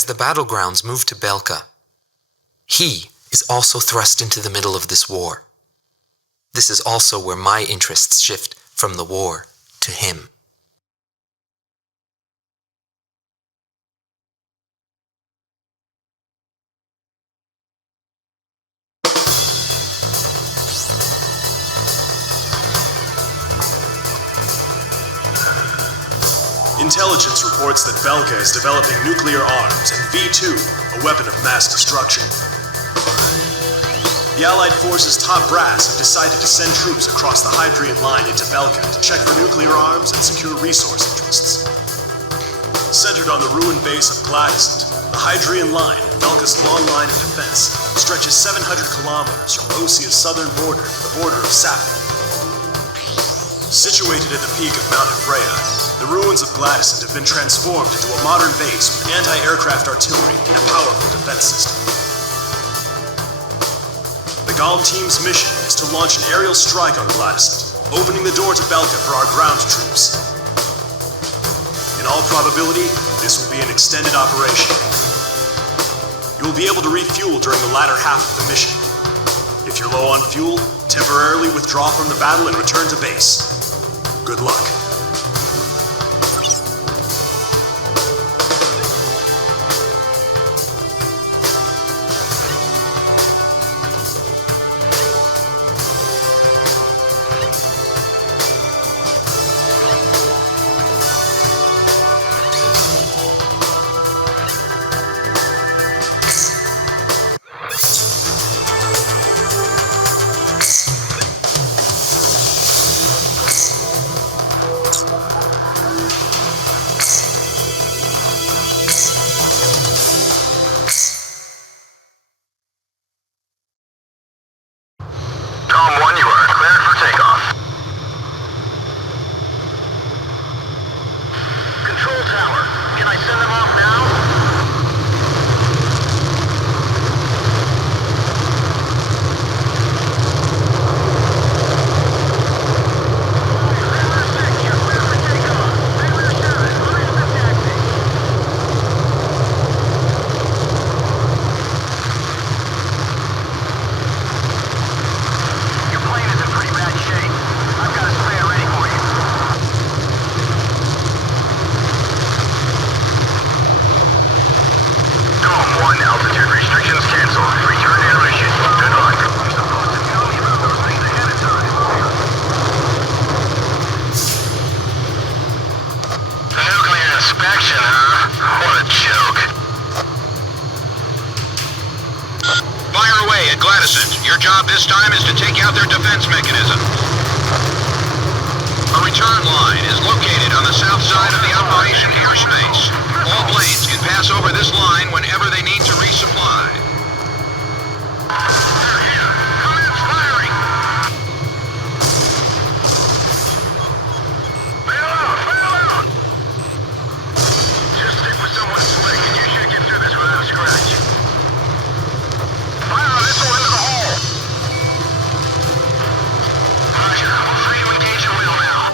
As the battlegrounds move to Belka, he is also thrust into the middle of this war. This is also where my interests shift from the war to him. Intelligence reports that Belka is developing nuclear arms and V2, a weapon of mass destruction. The Allied forces' top brass have decided to send troops across the Hydrian Line into Belka to check for nuclear arms and secure resource interests. Centered on the ruined base of Gladysant, the Hydrian Line, Belka's long line of defense, stretches 700 kilometers from Osia's southern border to the border of Sapphire. Situated at the peak of Mount Freya, the ruins of Gladysant have been transformed into a modern base with anti-aircraft artillery and a powerful defense system. The Galm team's mission is to launch an aerial strike on Gladysant, opening the door to Belka for our ground troops. In all probability, this will be an extended operation. You will be able to refuel during the latter half of the mission. If you're low on fuel, temporarily withdraw from the battle and return to base. Good luck. Your job this time is to take out their defense mechanism. A return line is located on the south side of the operation airspace. All planes can pass over this line whenever they need to resupply. They're here. Commence firing. Bail out! Just stick with someone slick and you should get through this without a scratch. Fire a missile into the hole! Roger, we're free to engage the wheel now.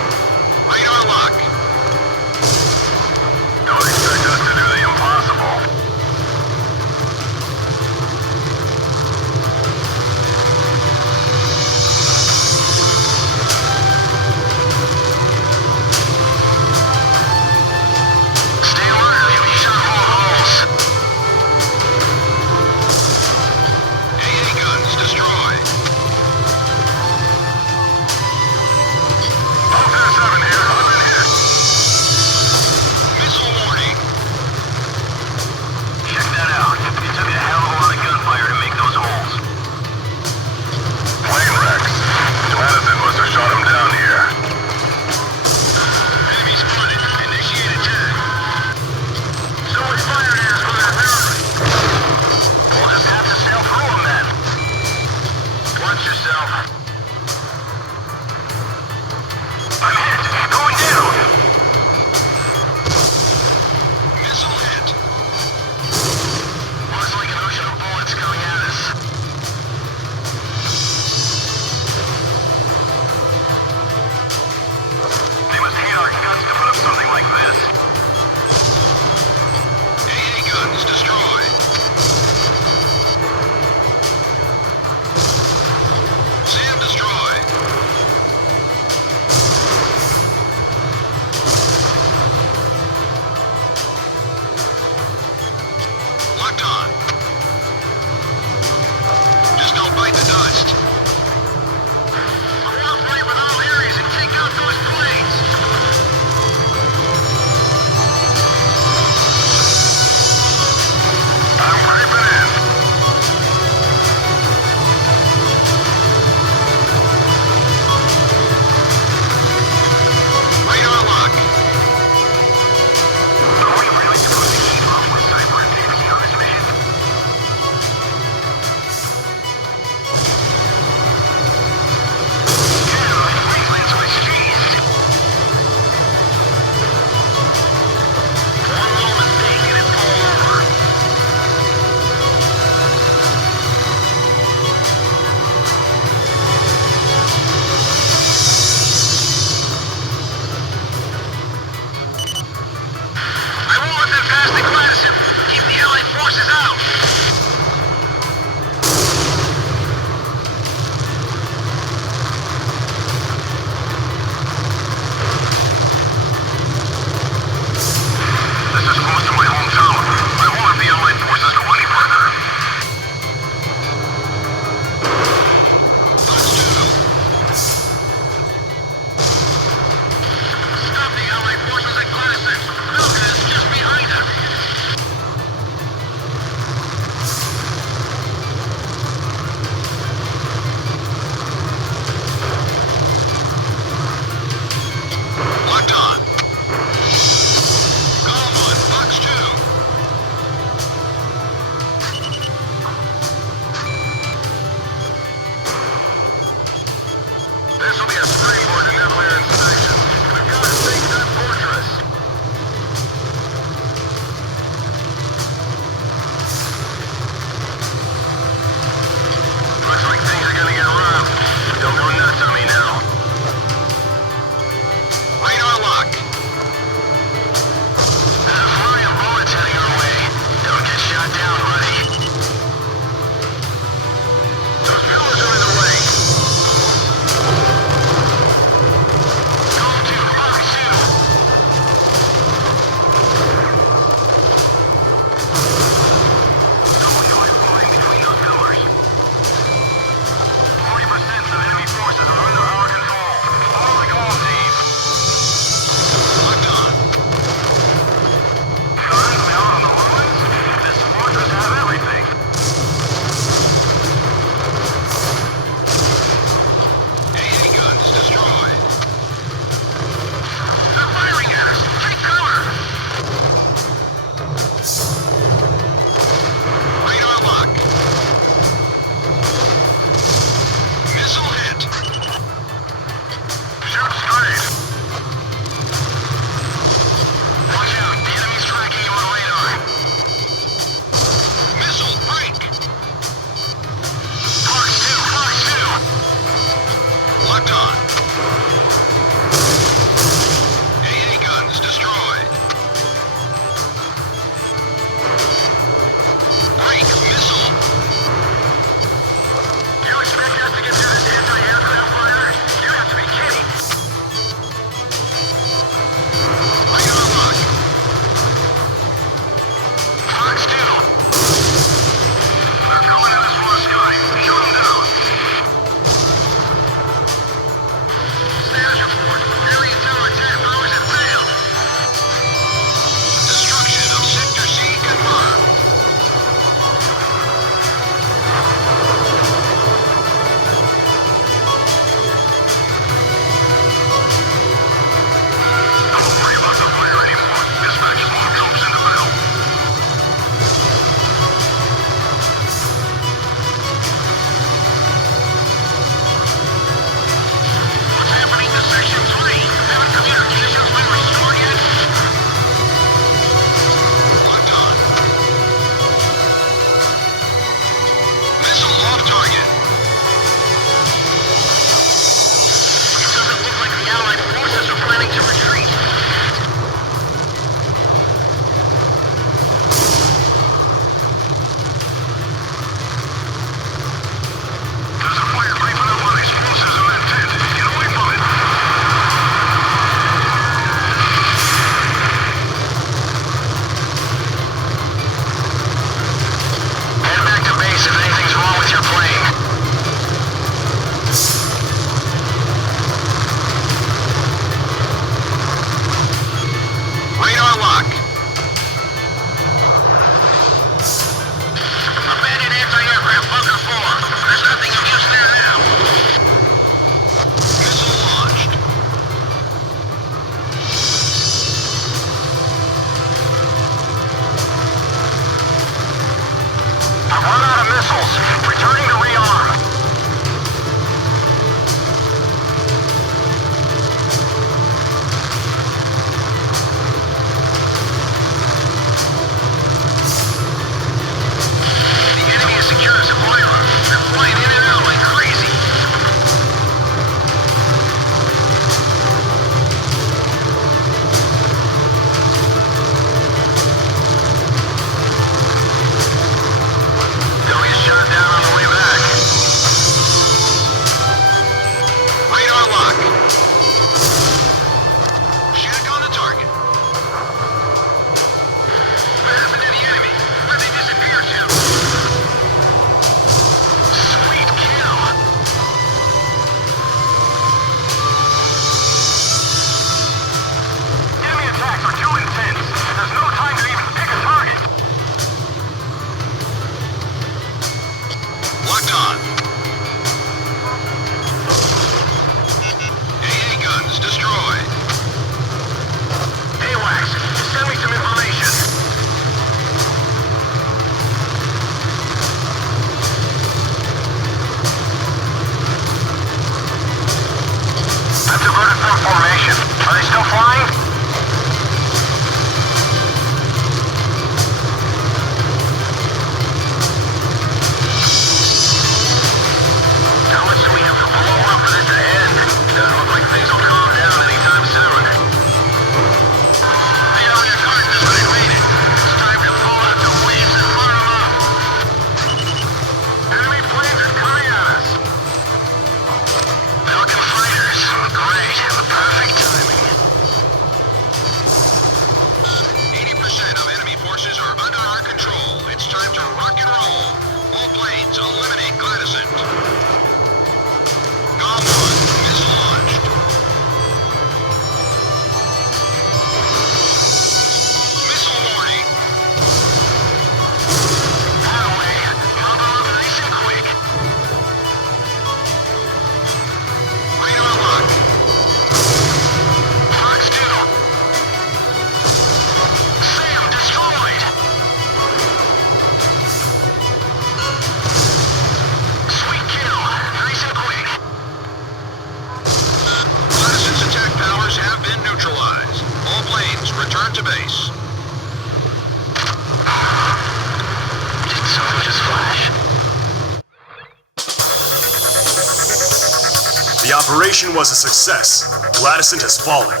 was a success. Gladysant has fallen.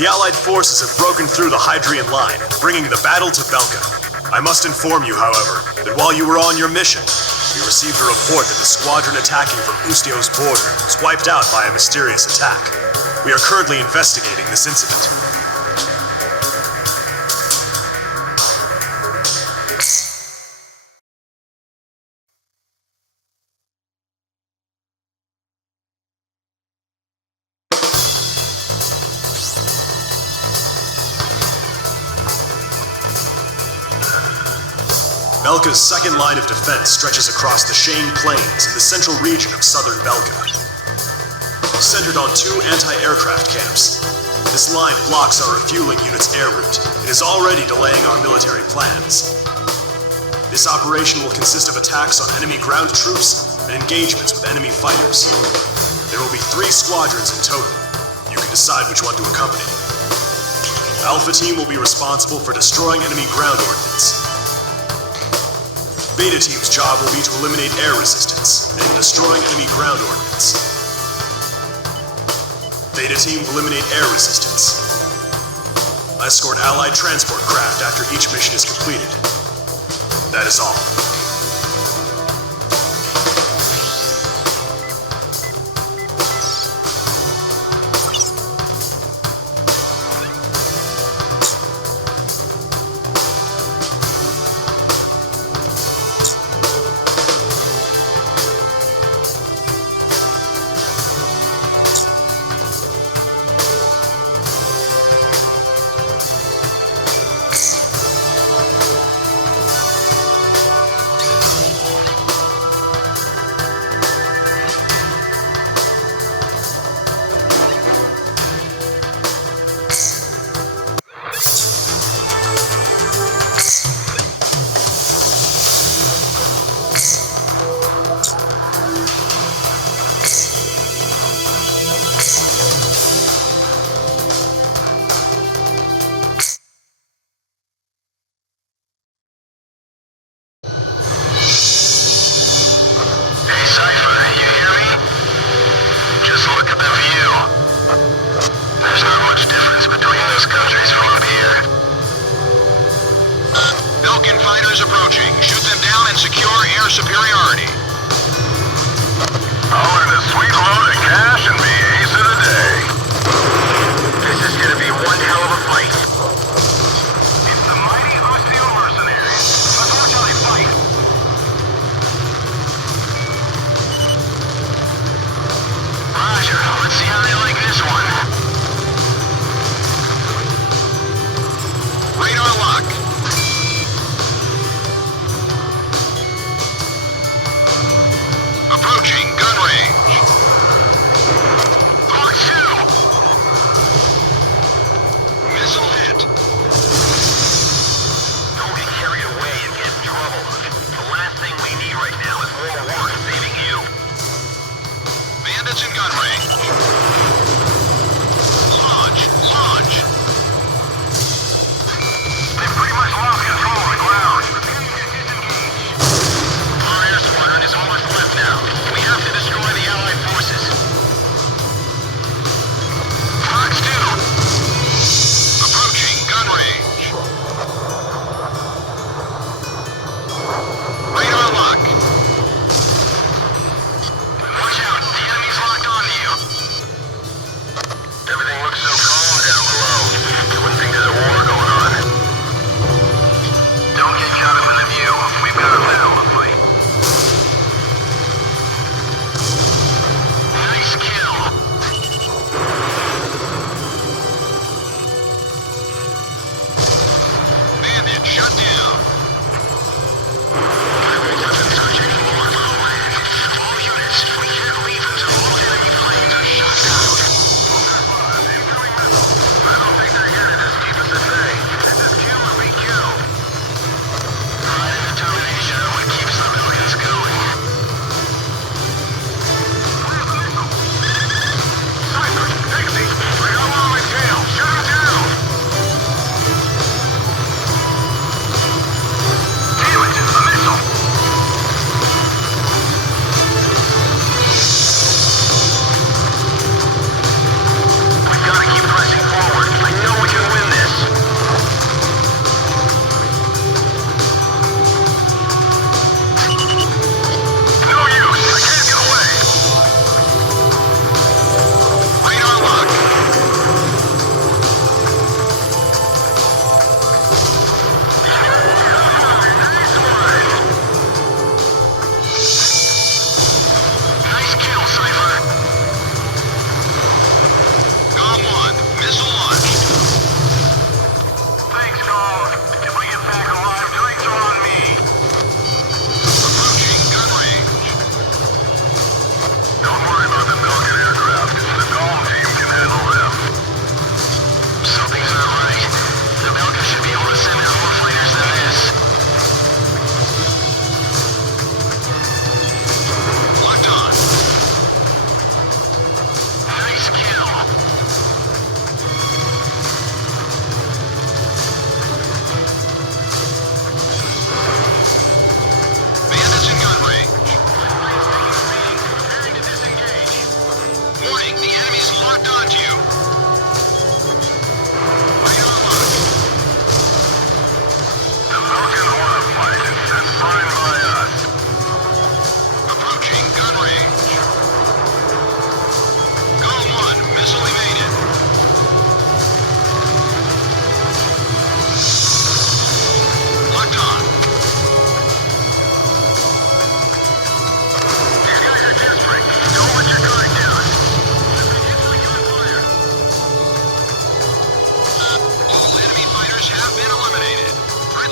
The Allied forces have broken through the Hydrian line, bringing the battle to Belka. I must inform you, however, that while you were on your mission, we received a report that the squadron attacking from Ustio's border was wiped out by a mysterious attack. We are currently investigating this incident. Belka's second line of defense stretches across the Shane Plains in the central region of southern Belka. Centered on 2 anti-aircraft camps, this line blocks our refueling unit's air route and is already delaying our military plans. This operation will consist of attacks on enemy ground troops and engagements with enemy fighters. There will be 3 squadrons in total. You can decide which one to accompany. Alpha Team will be responsible for destroying enemy ground ordnance. Beta Team's job will be to eliminate air resistance and destroying enemy ground ordnance. Beta Team will eliminate air resistance. Escort Allied transport craft after each mission is completed. That is all. Superiority. I'll earn a sweet load of cash and be ace of the day. This is gonna be one hell of a fight. It's the mighty Ustio mercenaries. Let's watch how they fight. Roger, let's see how they like this one. Radar lock.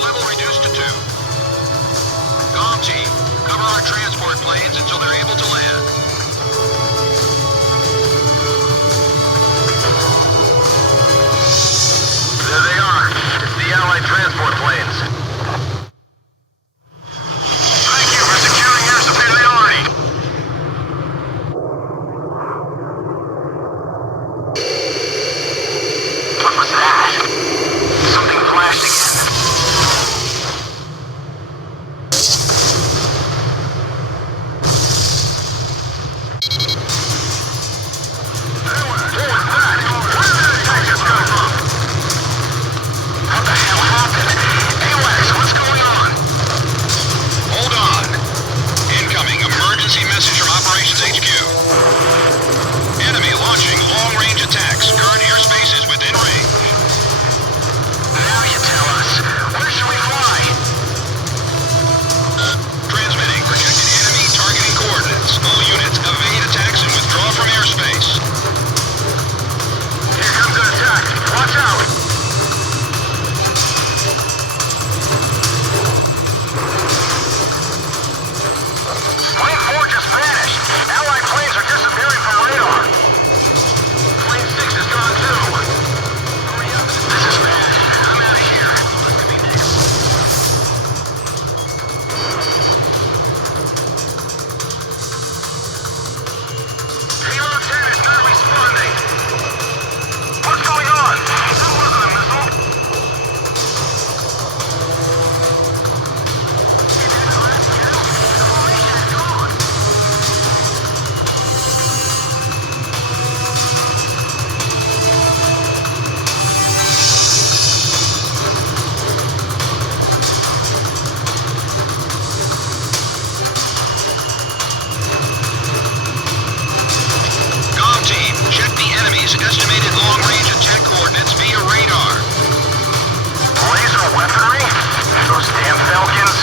level reduced to 2. GOM team, cover our transport planes until they're able to land. There they are. It's the Allied transport planes. Thank you for securing your superiority. What was that? Something flashed again. Estimated long-range attack coordinates via radar. Laser weaponry? Those damn Falcons?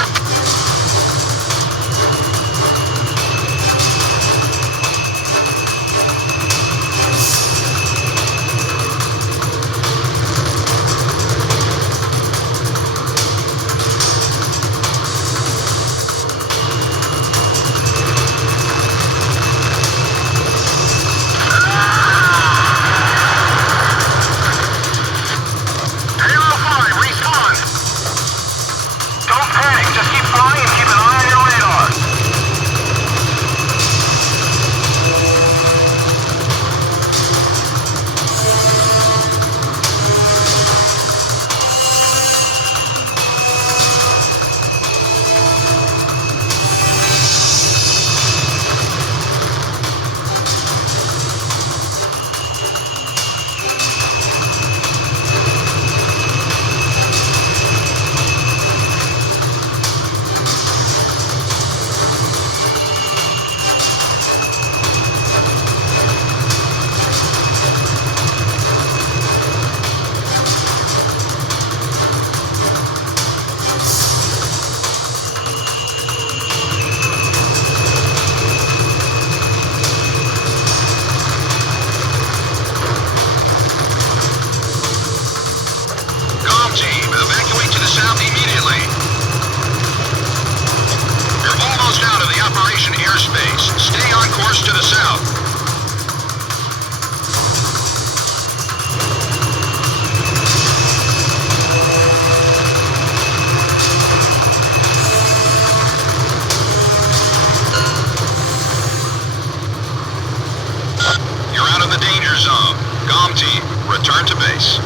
Return to base.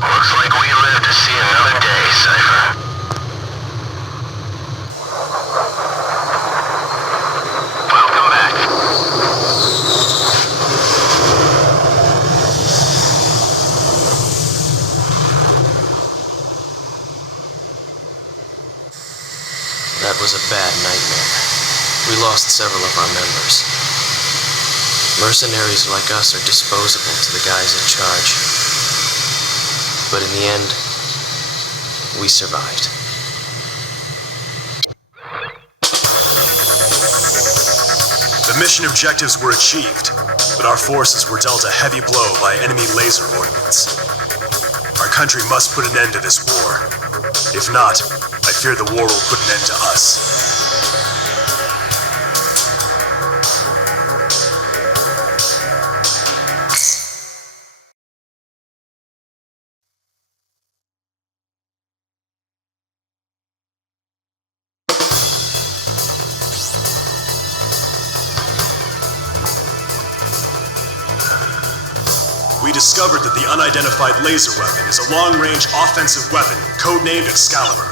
Looks like we live to see another day, Cypher. Welcome back. That was a bad nightmare. We lost several of our members. Mercenaries like us are disposable to the guys in charge. But in the end, we survived. The mission objectives were achieved, but our forces were dealt a heavy blow by enemy laser ordnance. Our country must put an end to this war. If not, I fear the war will put an end to us. We discovered that the unidentified laser weapon is a long-range offensive weapon codenamed Excalibur.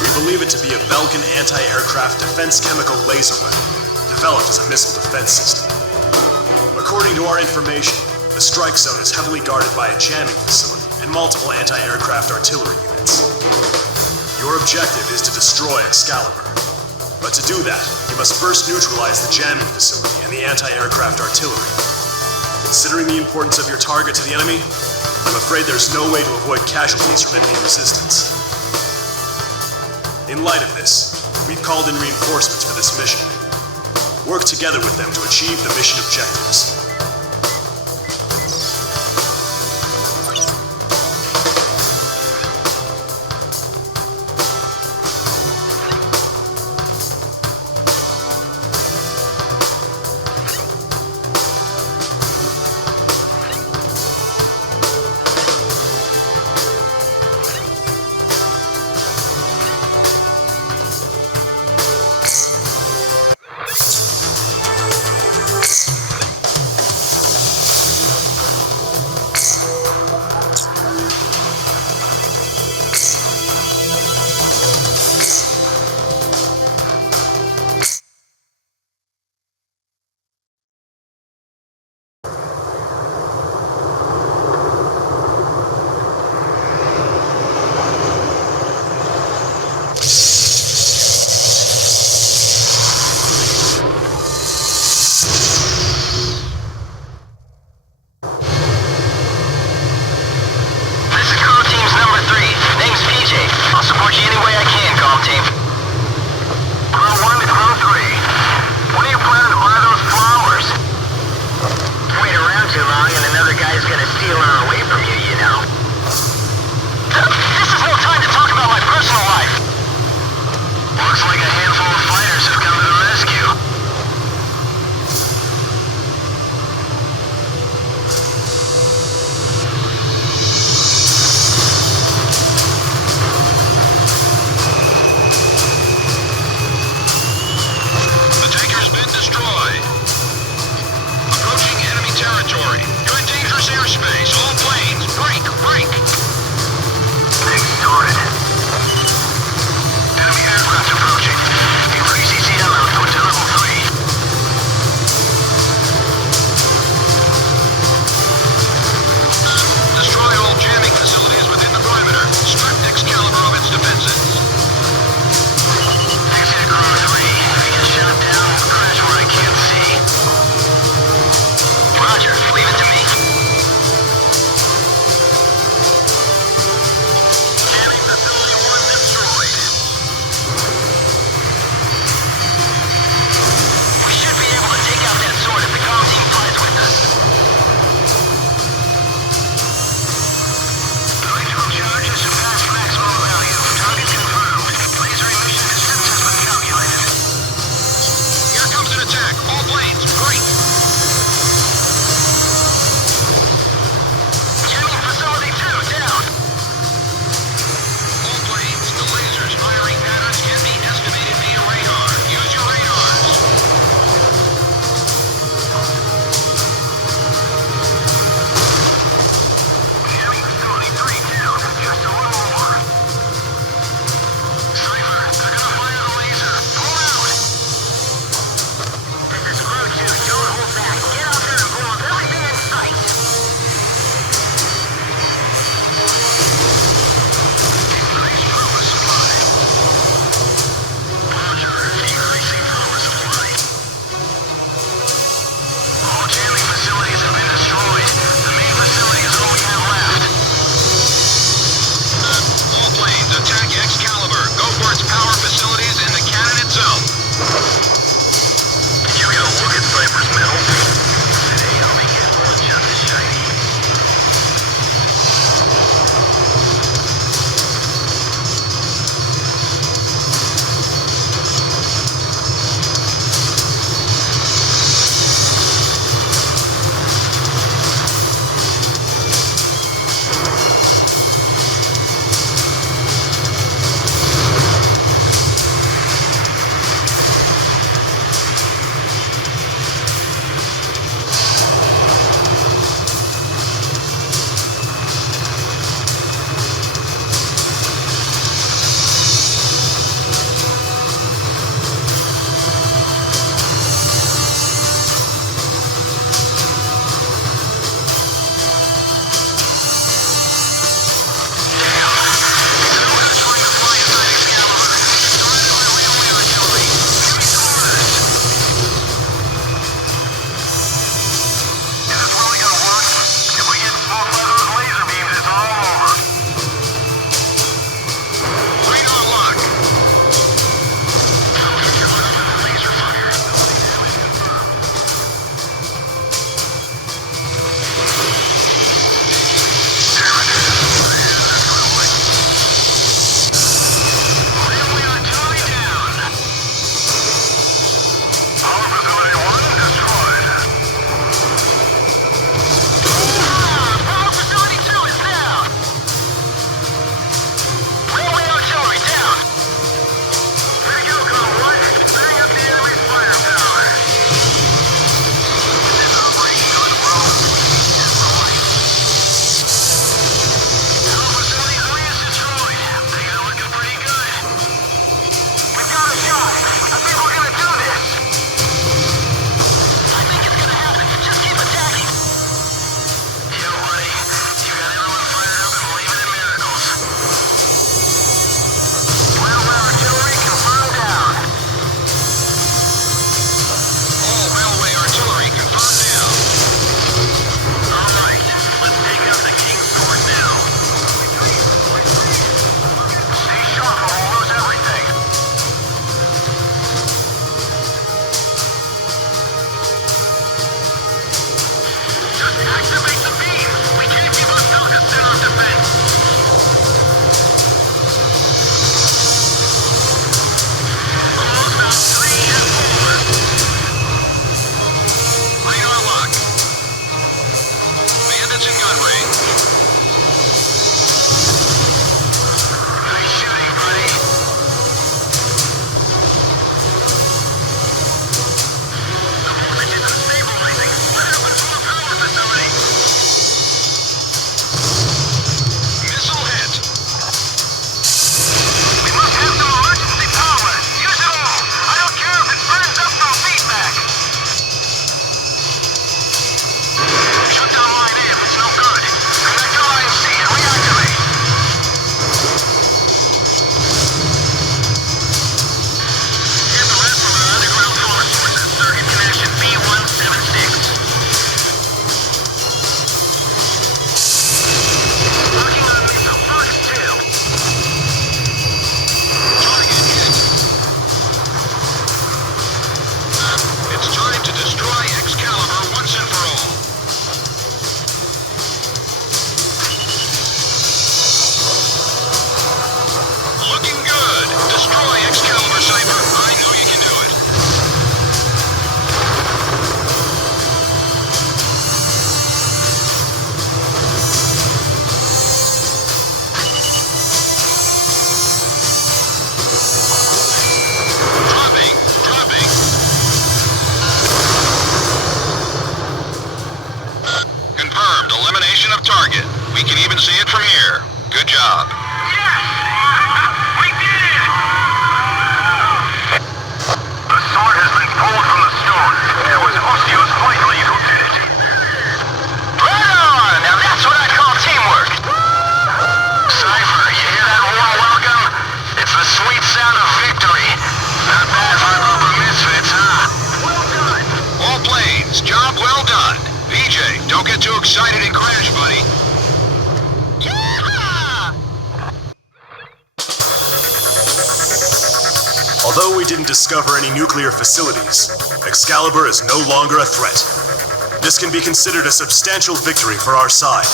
We believe it to be a Belkan anti-aircraft defense chemical laser weapon, developed as a missile defense system. According to our information, the strike zone is heavily guarded by a jamming facility and multiple anti-aircraft artillery units. Your objective is to destroy Excalibur. But to do that, you must first neutralize the jamming facility and the anti-aircraft artillery. Considering the importance of your target to the enemy, I'm afraid there's no way to avoid casualties from enemy resistance. In light of this, we've called in reinforcements for this mission. Work together with them to achieve the mission objectives. Approaching enemy territory. You're in dangerous airspace. All location of target. We can even see it from here. Good job. Yes! We did it! The sword has been pulled from the stone. It was Osseo's flight lead who did it. Right on! Now that's what I call teamwork. Cypher, you hear that warm welcome? It's the sweet sound of victory. Not bad for a group of misfits, huh? Well done! All planes, job well done. VJ, don't get too excited and crash, buddy. Although we didn't discover any nuclear facilities, Excalibur is no longer a threat. This can be considered a substantial victory for our side.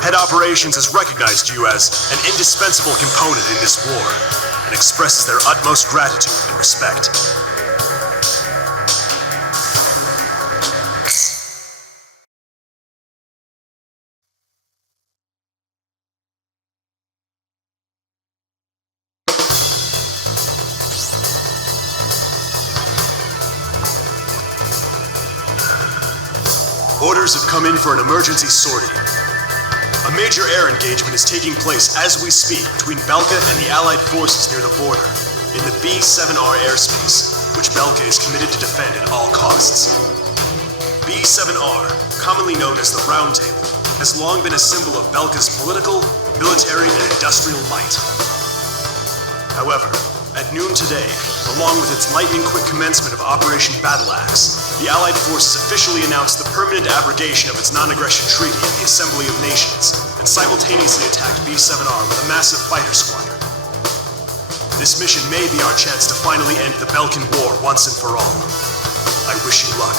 Head Operations has recognized you as an indispensable component in this war, and expresses their utmost gratitude and respect. Orders have come in for an emergency sortie. A major air engagement is taking place as we speak between Belka and the Allied forces near the border, in the B-7R airspace, which Belka is committed to defend at all costs. B-7R, commonly known as the Round Table, has long been a symbol of Belka's political, military, and industrial might. However, at noon today, along with its lightning-quick commencement of Operation Battle Axe, the Allied forces officially announced the permanent abrogation of its non-aggression treaty at the Assembly of Nations, and simultaneously attacked B-7R with a massive fighter squadron. This mission may be our chance to finally end the Belkan War once and for all. I wish you luck.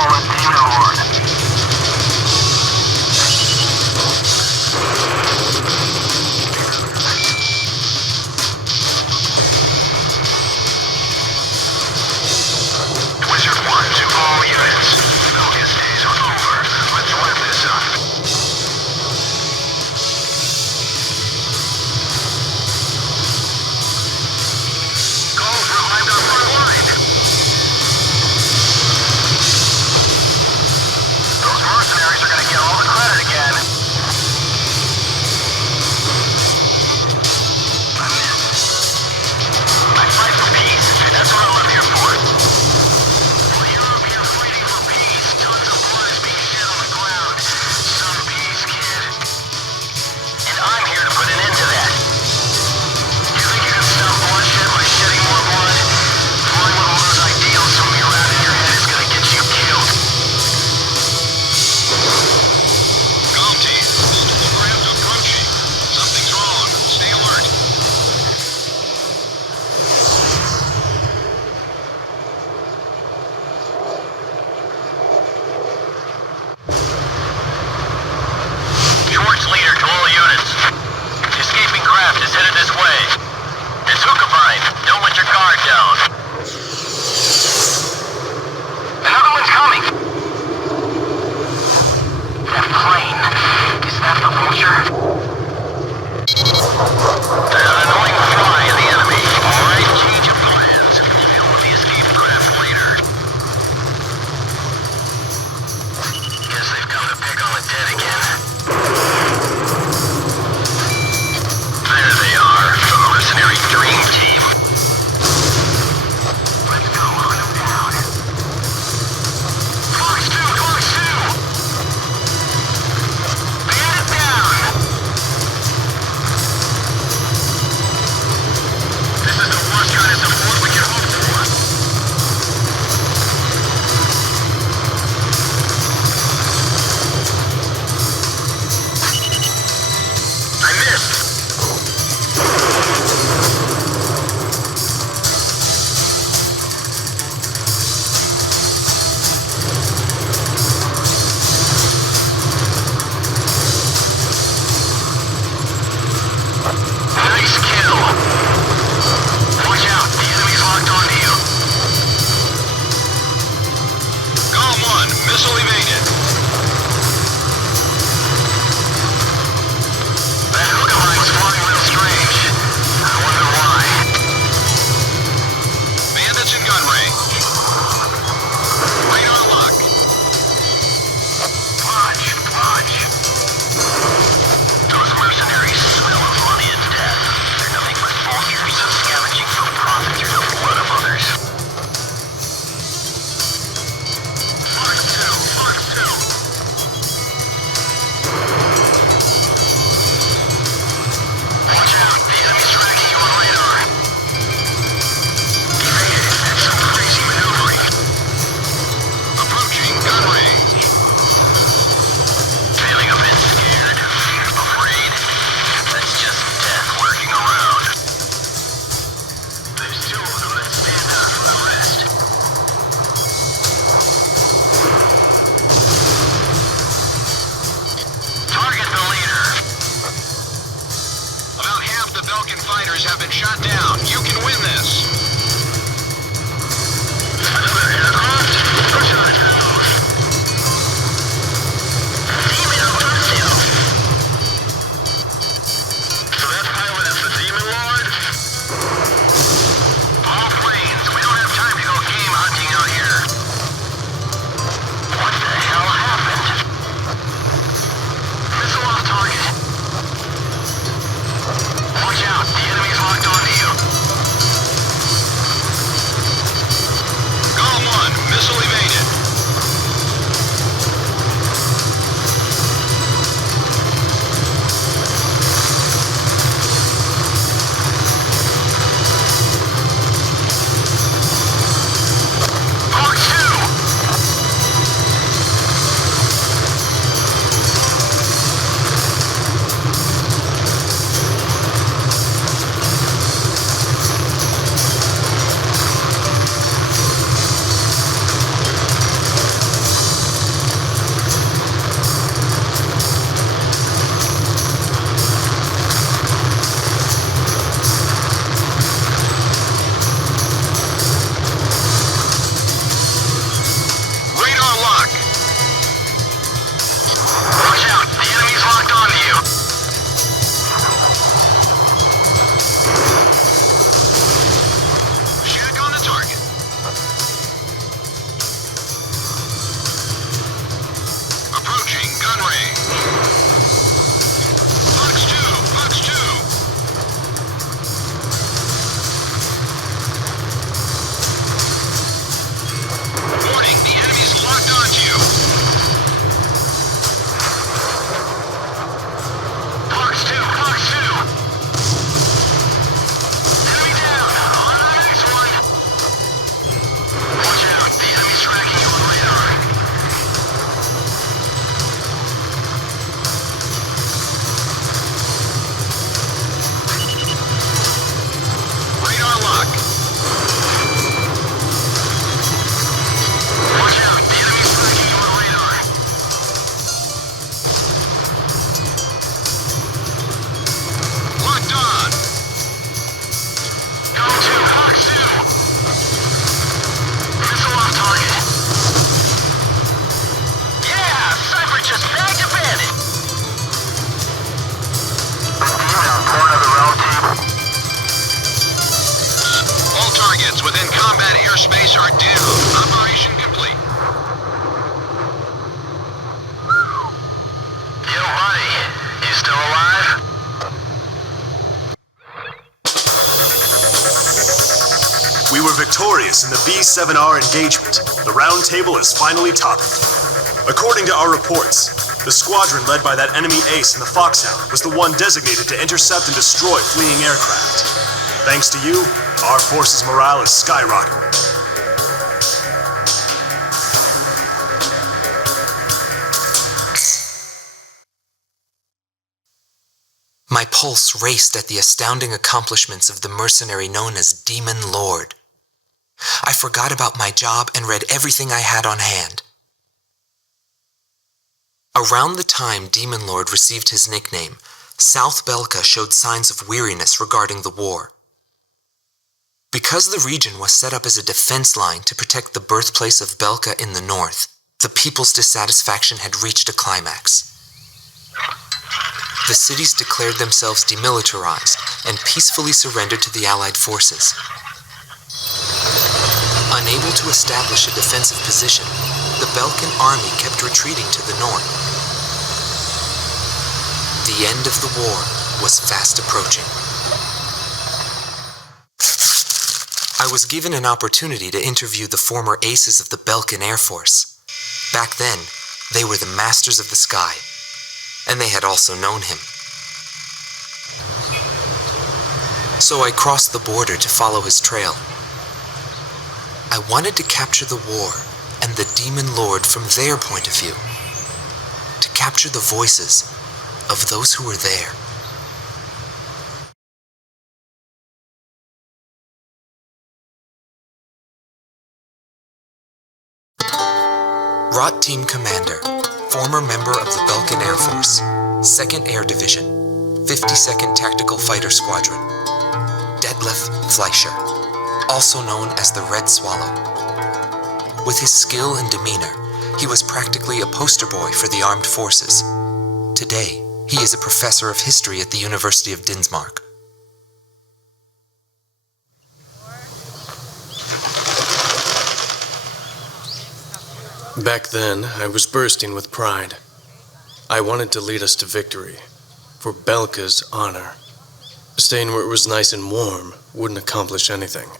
fallen Demon Lord. Wizard 1 to all units. Focus days are over. Let's wrap this up. Gulls revived our front line. Those mercenaries are gonna get all the credit again. I fight for peace. That's what I'm here for. While Europe here fighting for peace, tons of blood is being shed on the ground. Some peace, kid. And I'm here to put an end to that. You think you can stop bloodshed by shedding more blood? Flying with all those ideals swimming around in your head is gonna get you killed. Calm team. Multiple craft approaching. Something's wrong. Stay alert. Schwartz leader to all units. Escaping craft is headed this way. It's Hookavine. Don't let your guard down. Another one's coming. That plane. Is that the Vulture? There's an annoying fly in the enemy. Alright, change of plans. We'll deal with the escaped craft later. Guess they've come to pick on the dead again. There they are, the mercenary dream team. Let's go, hunt them down. Fox 2, Fox 2! Band it down! This is the worst kind of support we can hope for. I missed! Nice kill! Watch out, the enemy's locked onto you. Calm 1. Missile evaded. That Hookavine was flying real strange. I wonder why. Bandits in gun range. Radar lock. Watch, watch. Those mercenaries smell of money and death. They're nothing but vultures, scavenging for profit through the blood of others. Fox 2, Fox 2. Watch out, the enemy's tracking you on radar. Evade it, that's some crazy maneuvering. Approaching gun range. Feeling a bit scared? Afraid? That's just death lurking around. There's two of them that stand out from the rest. Target the leader. About half the Belkin fighters have been shot down. You can win this. Another aircraft? Push on it now. Demon Alessio. So that pilot is the Demon Lord? All planes, we don't have time to go game hunting out here. What the hell happened? Missile off target. Watch out, the enemy's locked onto you. victorious in the B-7R engagement, the round table is finally topped. According to our reports, the squadron led by that enemy ace in the Foxhound was the one designated to intercept and destroy fleeing aircraft. Thanks to you, our force's morale is skyrocketing. My pulse raced at the astounding accomplishments of the mercenary known as Demon Lord. I forgot about my job and read everything I had on hand. Around the time Demon Lord received his nickname, South Belka showed signs of weariness regarding the war. Because the region was set up as a defense line to protect the birthplace of Belka in the north, the people's dissatisfaction had reached a climax. The cities declared themselves demilitarized and peacefully surrendered to the Allied forces. Unable to establish a defensive position, the Belkan army kept retreating to the north. The end of the war was fast approaching. I was given an opportunity to interview the former aces of the Belkan Air Force. Back then, they were the masters of the sky, and they had also known him. So I crossed the border to follow his trail. I wanted to capture the war and the Demon Lord from their point of view, to capture the voices of those who were there. Rot Team Commander, former member of the Belkan Air Force, 2nd Air Division, 52nd Tactical Fighter Squadron, Detlef Fleischer, also known as the Red Swallow. With his skill and demeanor, he was practically a poster boy for the armed forces. Today, he is a professor of history at the University of Dinsmark. Back then, I was bursting with pride. I wanted to lead us to victory, for Belka's honor. Staying where it was nice and warm wouldn't accomplish anything.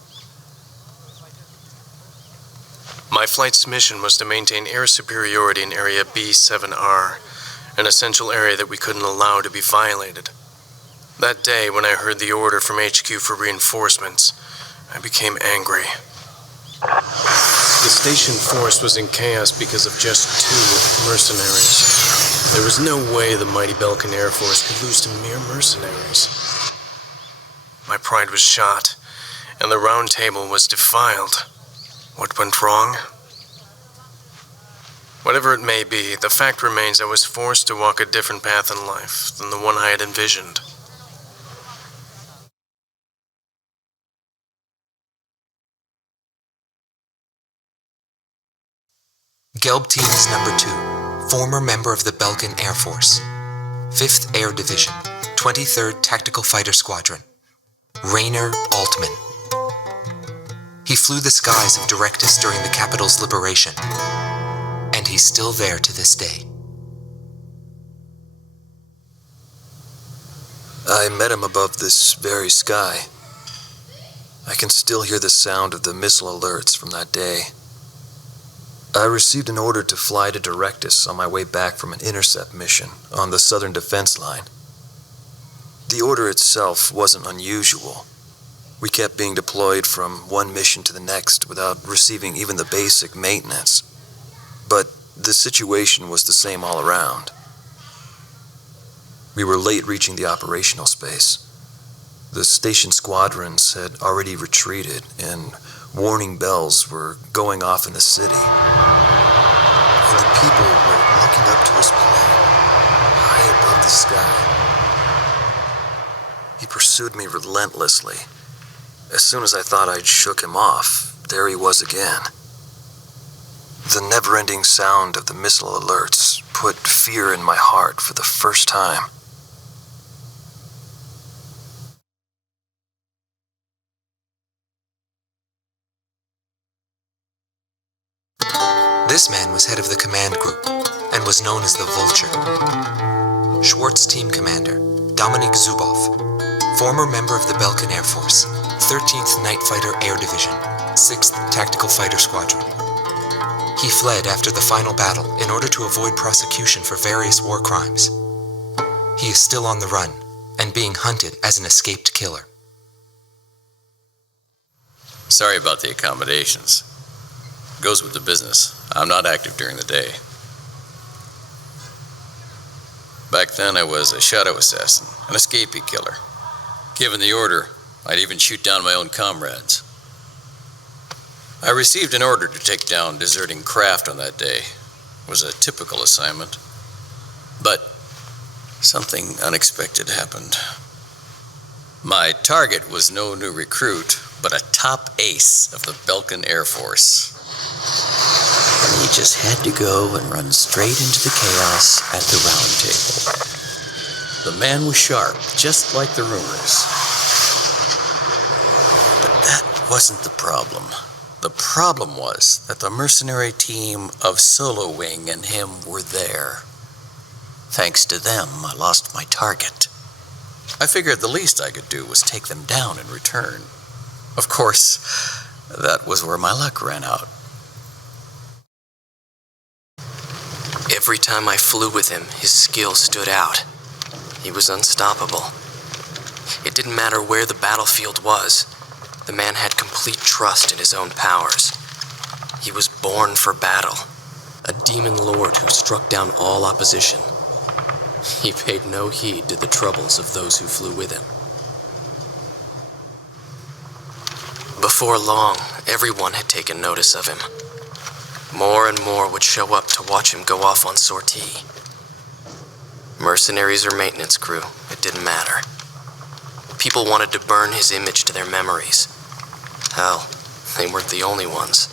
My flight's mission was to maintain air superiority in Area B-7R, an essential area that we couldn't allow to be violated. That day, when I heard the order from HQ for reinforcements, I became angry. The station force was in chaos because of just 2 mercenaries. There was no way the mighty Belkan Air Force could lose to mere mercenaries. My pride was shot, and the round table was defiled. What went wrong? Whatever it may be, the fact remains I was forced to walk a different path in life than the one I had envisioned. Gelb Teams Number 2, former member of the Belkan Air Force, 5th Air Division, 23rd Tactical Fighter Squadron, Rainer Altman. He flew the skies of Directus during the capital's liberation, and he's still there to this day. I met him above this very sky. I can still hear the sound of the missile alerts from that day. I received an order to fly to Directus on my way back from an intercept mission on the southern defense line. The order itself wasn't unusual. We kept being deployed from one mission to the next without receiving even the basic maintenance. But the situation was the same all around. We were late reaching the operational space. The station squadrons had already retreated, and warning bells were going off in the city. And the people were looking up to his plane, high above the sky. He pursued me relentlessly. As soon as I thought I'd shook him off, there he was again. The never-ending sound of the missile alerts put fear in my heart for the first time. This man was head of the command group and was known as the Vulture. Schwartz Team Commander, Dominik Zubov, former member of the Belkan Air Force, 13th Night Fighter Air Division, 6th Tactical Fighter Squadron. He fled after the final battle in order to avoid prosecution for various war crimes. He is still on the run and being hunted as an escaped killer. Sorry about the accommodations. Goes with the business. I'm not active during the day. Back then, I was a shadow assassin, an escapee killer. Given the order, I'd even shoot down my own comrades. I received an order to take down deserting craft on that day. It was a typical assignment. But something unexpected happened. My target was no new recruit, but a top ace of the Belkan Air Force. He just had to go and run straight into the chaos at the round table. The man was sharp, just like the rumors. But that wasn't the problem. The problem was that the mercenary team of Solo Wing and him were there. Thanks to them, I lost my target. I figured the least I could do was take them down in return. Of course, that was where my luck ran out. Every time I flew with him, his skill stood out. He was unstoppable. It didn't matter where the battlefield was. The man had complete trust in his own powers. He was born for battle, a demon lord who struck down all opposition. He paid no heed to the troubles of those who flew with him. Before long, everyone had taken notice of him. More and more would show up to watch him go off on sortie. Mercenaries or maintenance crew, it didn't matter. People wanted to burn his image to their memories. Hell, they weren't the only ones.